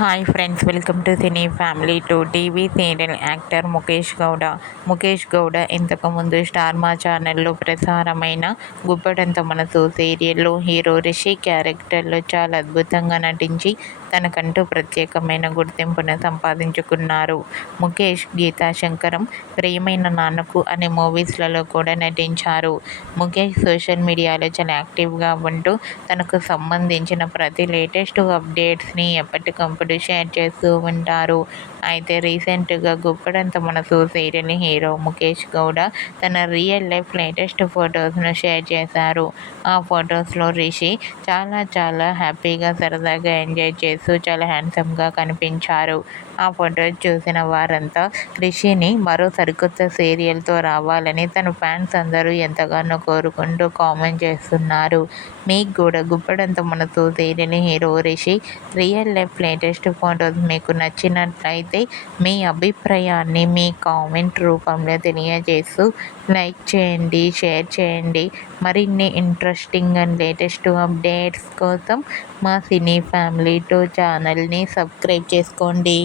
Hi friends, welcome to cine family to TV serial actor Mukesh Gowda. Mukesh Gowda ఇంతకుముందు Star మా ఛానల్లో ప్రసారమైన గుప్పడంత మనసు సీరియల్లో హీరో రిషి క్యారెక్టర్లో చాలా అద్భుతంగా నటించి తనకంటూ ప్రత్యేకమైన గుర్తింపును సంపాదించుకున్నారు. ముఖేష్ గీతా శంకరం, ప్రియమైన నాన్నకు అనే మూవీస్లలో కూడా నటించారు. ముఖేష్ సోషల్ మీడియాలో చాలా యాక్టివ్గా ఉంటూ తనకు సంబంధించిన ప్రతి లేటెస్ట్ అప్డేట్స్ని ఎప్పటికప్పుడు షేర్ చేస్తూ ఉంటారు. అయితే రీసెంట్గా గుప్పడంత మనసు సీరియల్ హీరో ముఖేష్ గౌడ తన రియల్ లైఫ్ లేటెస్ట్ ఫొటోస్ను షేర్ చేశారు. ఆ ఫొటోస్లో రిషి చాలా హ్యాపీగా సరదాగా ఎంజాయ్ చేస్తూ చాలా హ్యాండ్సమ్గా కనిపించారు. ఆ ఫొటోస్ చూసిన వారంతా రిషిని మరో సరికొత్త సీరియల్తో రావాలని తన ఫ్యాన్స్ అందరూ ఎంతగానో కోరుకుంటూ కామెంట్ చేస్తున్నారు. మీకు కూడా గుప్పడంత మనసు serial hero Rishi real life latest photos మీకు నచ్చినట్లయితే మీ అభిప్రాయాన్ని మీ కామెంట్ రూపంలో తెలియజేస్తూ లైక్ చేయండి, షేర్ చేయండి. మరిన్ని ఇంట్రెస్టింగ్ అండ్ లేటెస్ట్ అప్డేట్స్ కోసం మా సినీ ఫ్యామిలీ 2 ఛానల్ని సబ్స్క్రైబ్ చేసుకోండి.